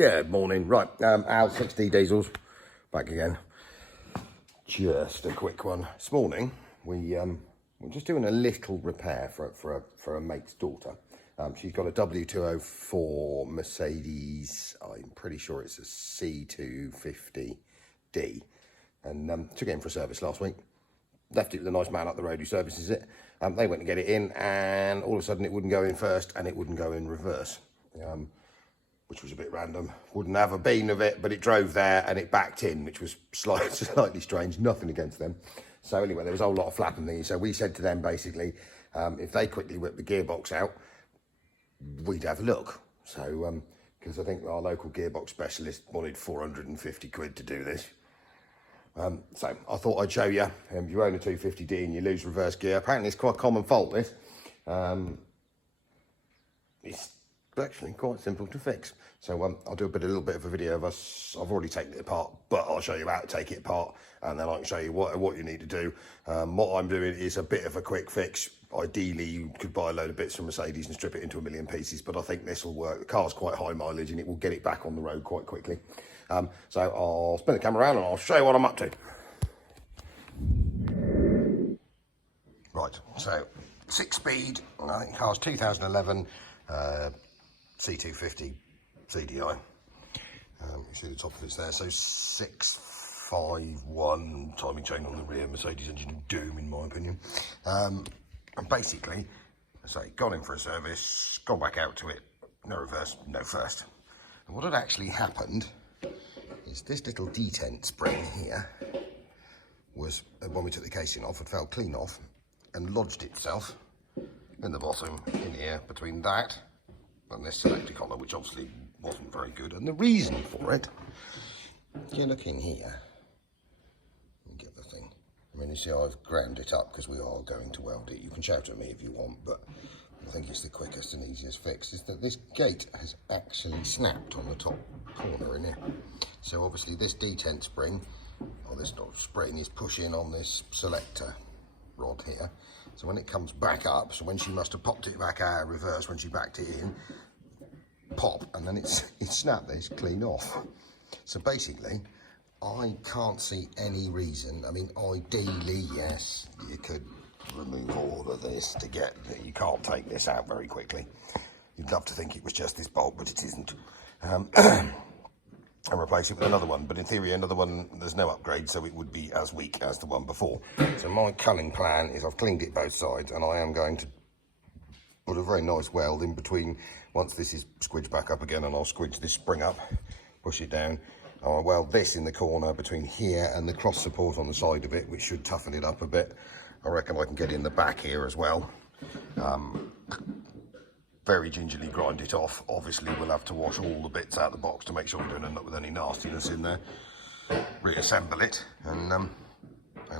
Good morning. Right, our 6D diesels back again. Just a quick one. This morning we're just doing a little repair for a mate's daughter. She's got a W204 Mercedes. I'm pretty sure it's a C250 D, and took it in for a service last week. Left it with a nice man up the road who services it. They went to get it in, and all of a sudden it wouldn't go in first and it wouldn't go in reverse. Which was a bit random. Wouldn't have a bean of it, but it drove there and it backed in, which was slightly strange. Nothing against them. So anyway, there was a whole lot of flapping things. So we said to them basically, if they quickly whip the gearbox out, we'd have a look. So because I think our local gearbox specialist wanted 450 quid to do this. So I thought I'd show you. You own a 250D and you lose reverse gear. Apparently it's quite a common fault, this. It's actually quite simple to fix. So I'll do a little bit of a video of us. I've already taken it apart, but I'll show you how to take it apart, and then I can show you what you need to do. What I'm doing is a bit of a quick fix. Ideally, you could buy a load of bits from Mercedes and strip it into a million pieces, but I think this will work. The car's quite high mileage and it will get it back on the road quite quickly. So I'll spin the camera around and I'll show you what I'm up to. Right, so 6-speed, I think the car's 2011 C250 CDI. You see the top of it's there, so 651 timing chain on the rear, Mercedes engine of doom in my opinion. And basically, so gone in for a service, gone back out to it, no reverse, no first. And what had actually happened is this little detent spring here was, when we took the casing off, it fell clean off and lodged itself in the bottom in here between that and this selector collar, which obviously wasn't very good. And the reason for it, if you look in here, you get the thing. I mean, you see I've ground it up because we are going to weld it. You can shout at me if you want, but I think it's the quickest and easiest fix, is that this gate has actually snapped on the top corner in here. So obviously this detent spring, or this spring, is pushing on this selector rod here. So when it comes back up, so when she must have popped it back out reverse when she backed it in, pop, and then it's snapped this clean off. So basically, I can't see any reason. I mean, ideally, yes, you could remove all of this to get, you can't take this out very quickly. You'd love to think it was just this bolt, but it isn't. And replace it with another one, but in theory another one, there's no upgrade, so it would be as weak as the one before. So my cunning plan is I've cleaned it both sides, and I am going to put a very nice weld in between. Once this is squidged back up again, and I'll squidge this spring up, push it down, I'll weld this in the corner between here and the cross support on the side of it, which should toughen it up a bit. I reckon I can get in the back here as well. Very gingerly grind it off. Obviously we'll have to wash all the bits out of the box to make sure we don't end up with any nastiness in there. Reassemble it, and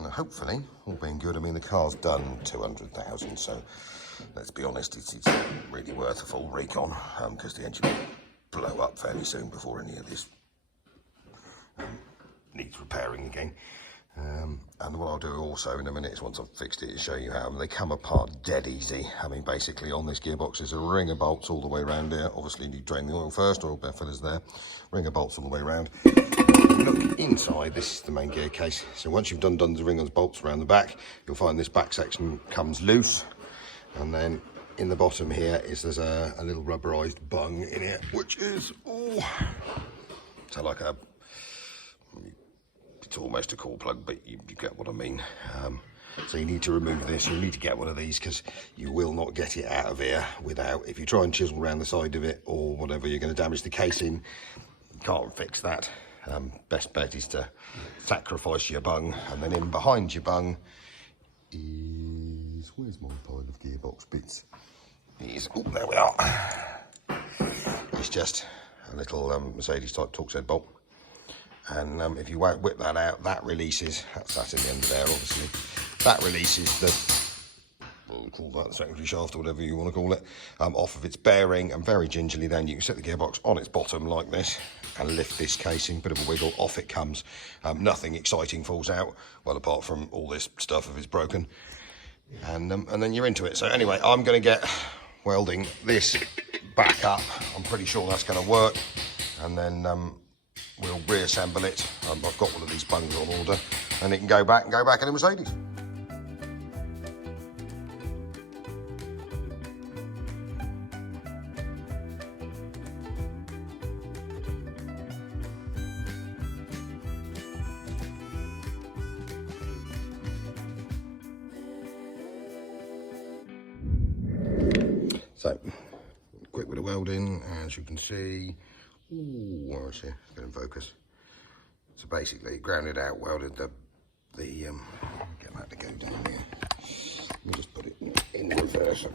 hopefully, all being good, I mean the car's done 200,000, so let's be honest, it's really worth a full recon, because the engine will blow up fairly soon before any of this needs repairing again. And what I'll do also in a minute is, once I've fixed it, is show you how they come apart dead easy. I mean, basically on this gearbox there's a ring of bolts all the way around here. Obviously you drain the oil first, oil fillers there, ring of bolts all the way around. Look inside, this is the main gear case. So once you've done the ring of the bolts around the back, you'll find this back section comes loose, and then in the bottom here there's a little rubberized bung in here, which is so like a, it's almost a core plug, but you get what I mean. So you need to remove this. You need to get one of these, because you will not get it out of here without, if you try and chisel around the side of it or whatever, you're going to damage the casing. You can't fix that. Best bet is to sacrifice your bung, and then in behind your bung is, where's my pile of gearbox bits? Oh, there we are. It's just a little Mercedes type Torx head bolt. And if you won't whip that out, that releases, that's that in the end of there obviously, that releases the, we'll call that the secondary shaft or whatever you want to call it, off of its bearing, and very gingerly then you can set the gearbox on its bottom like this and lift this casing, bit of a wiggle, off it comes. Nothing exciting falls out, well apart from all this stuff if it's broken, and then you're into it. So anyway, I'm going to get welding this back up. I'm pretty sure that's going to work. and then we'll reassemble it. I've got one of these bungs on order, and it can go back in a Mercedes. So, quick bit of welding, as you can see. Ooh, where is it? Get in focus. So basically, grounded out, welded the get that to go down here. We'll just put it in reverse.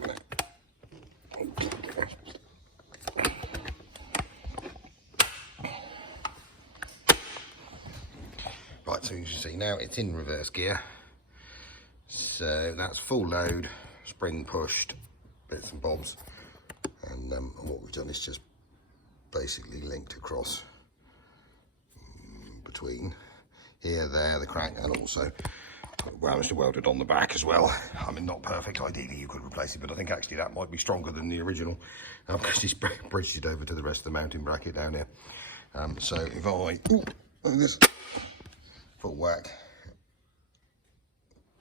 Right, so you can see now it's in reverse gear. So that's full load, spring pushed, bits and bobs, and what we've done is just basically linked across between here, there, the crank, and also managed to weld it on the back as well. I mean, not perfect. Ideally, you could replace it, but I think actually that might be stronger than the original because it's bridged it over to the rest of the mounting bracket down here. So if I look at this, full whack,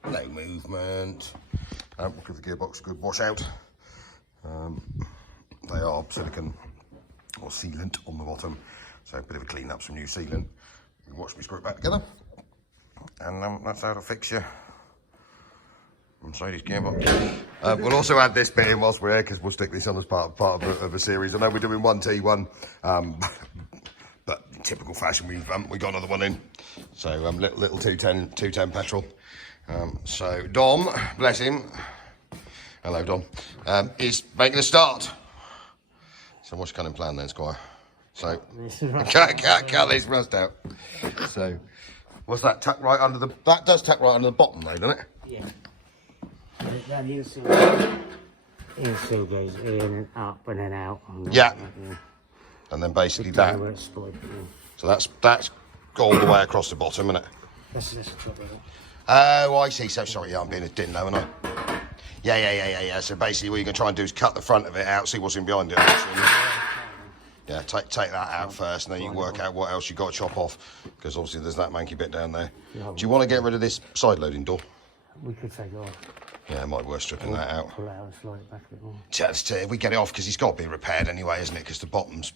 no movement. We'll give the gearbox a good wash out. They are silicone or sealant on the bottom, so a bit of a clean up, some new sealant. You watch me screw it back together, and that's how to fix your Mercedes gearbox. We'll also add this bit in whilst we're here, because we'll stick this on as part of a series. I know we're doing 1T1, but in typical fashion we got another one in. So little 210 petrol. So Dom, bless him. Hello, Dom. Is making a start. So what's your cunning plan then, Squire? So cut this rust out. So what's that? Tuck right under the. That does tuck right under the bottom, though, doesn't it? Yeah. That insole goes in and up and then out. And yeah. And then basically that. So that's all the way across the bottom, isn't it? That's the top of it. Oh, I see. So sorry, yeah, I'm being a didn't know, aren't I? Yeah. So basically what you're going to try and do is cut the front of it out, see what's in behind it. Yeah, take that out first, and then you can work out what else you've got to chop off, because obviously there's that manky bit down there. Do you want to get rid of this side loading door? We could take it off. Yeah, it might be worth stripping that out. Pull it out and slide it back a bit more. Just if we get it off, because it's got to be repaired anyway, isn't it? Because the bottom's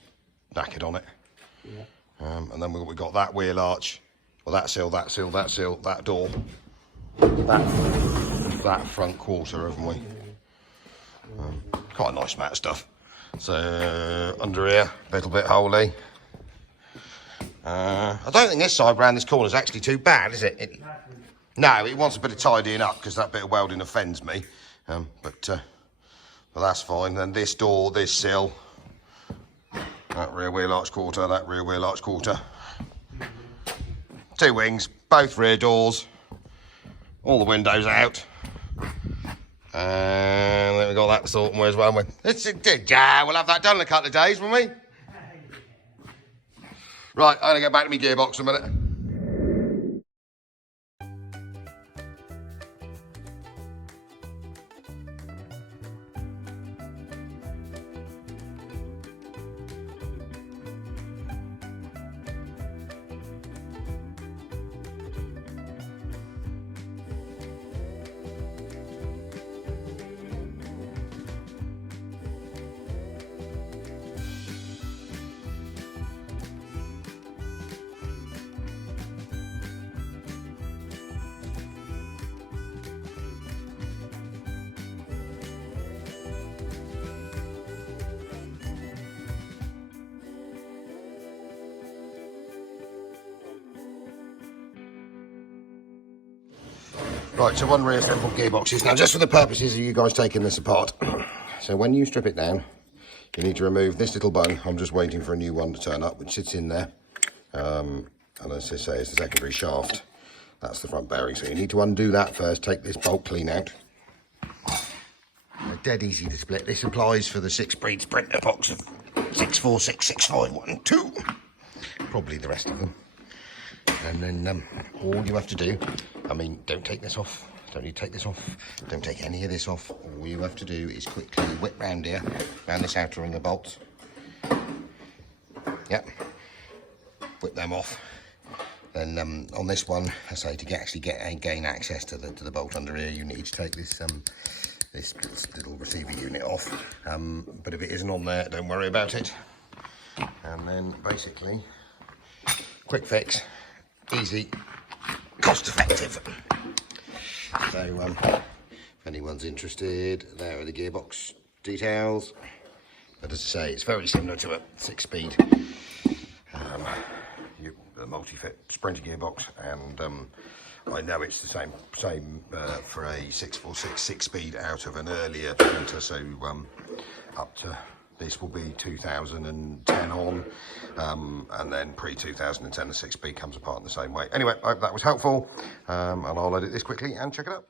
knackered on it. Yeah. And then we've got that wheel arch, well, that sill, that door, that front quarter, haven't we? Quite a nice amount of stuff. So under here, a little bit holy. I don't think this side round this corner is actually too bad, is it? No, it wants a bit of tidying up because that bit of welding offends me. But that's fine. Then this door, this sill, that rear wheel arch quarter, that rear wheel arch quarter. Two wings, both rear doors, all the windows out. And then we got that sorting as well. We'll have that done in a couple of days, won't we? Right, I'm gonna get back to my gearbox in a minute. Right, so one rear simple gearboxes. Now, just for the purposes of you guys taking this apart, so when you strip it down, you need to remove this little bung. I'm just waiting for a new one to turn up, which sits in there. And as I say, it's the secondary shaft. That's the front bearing. So you need to undo that first, take this bolt clean out. They're dead easy to split. This applies for the 6-breed Sprinter box of 6.4, 6.5, 1, 2. Probably the rest of them. And then all you have to do, I mean, don't take this off. Don't need to take this off. Don't take any of this off. All you have to do is quickly whip round here, round this outer ring of bolts. Yep. Whip them off. Then on this one, I say to gain access to the bolt under here, you need to take this this little receiver unit off. But if it isn't on there, don't worry about it. And then basically, quick fix, easy, cost effective. So if anyone's interested, there are the gearbox details. But as I say, it's very similar to a 6-speed multi-fit Sprinter gearbox, and I know it's the same for a 646 6-speed out of an earlier printer. So up to this will be 2010 on, and then pre-2010 the 6-speed comes apart in the same way. Anyway, I hope that was helpful, and I'll edit this quickly and check it out.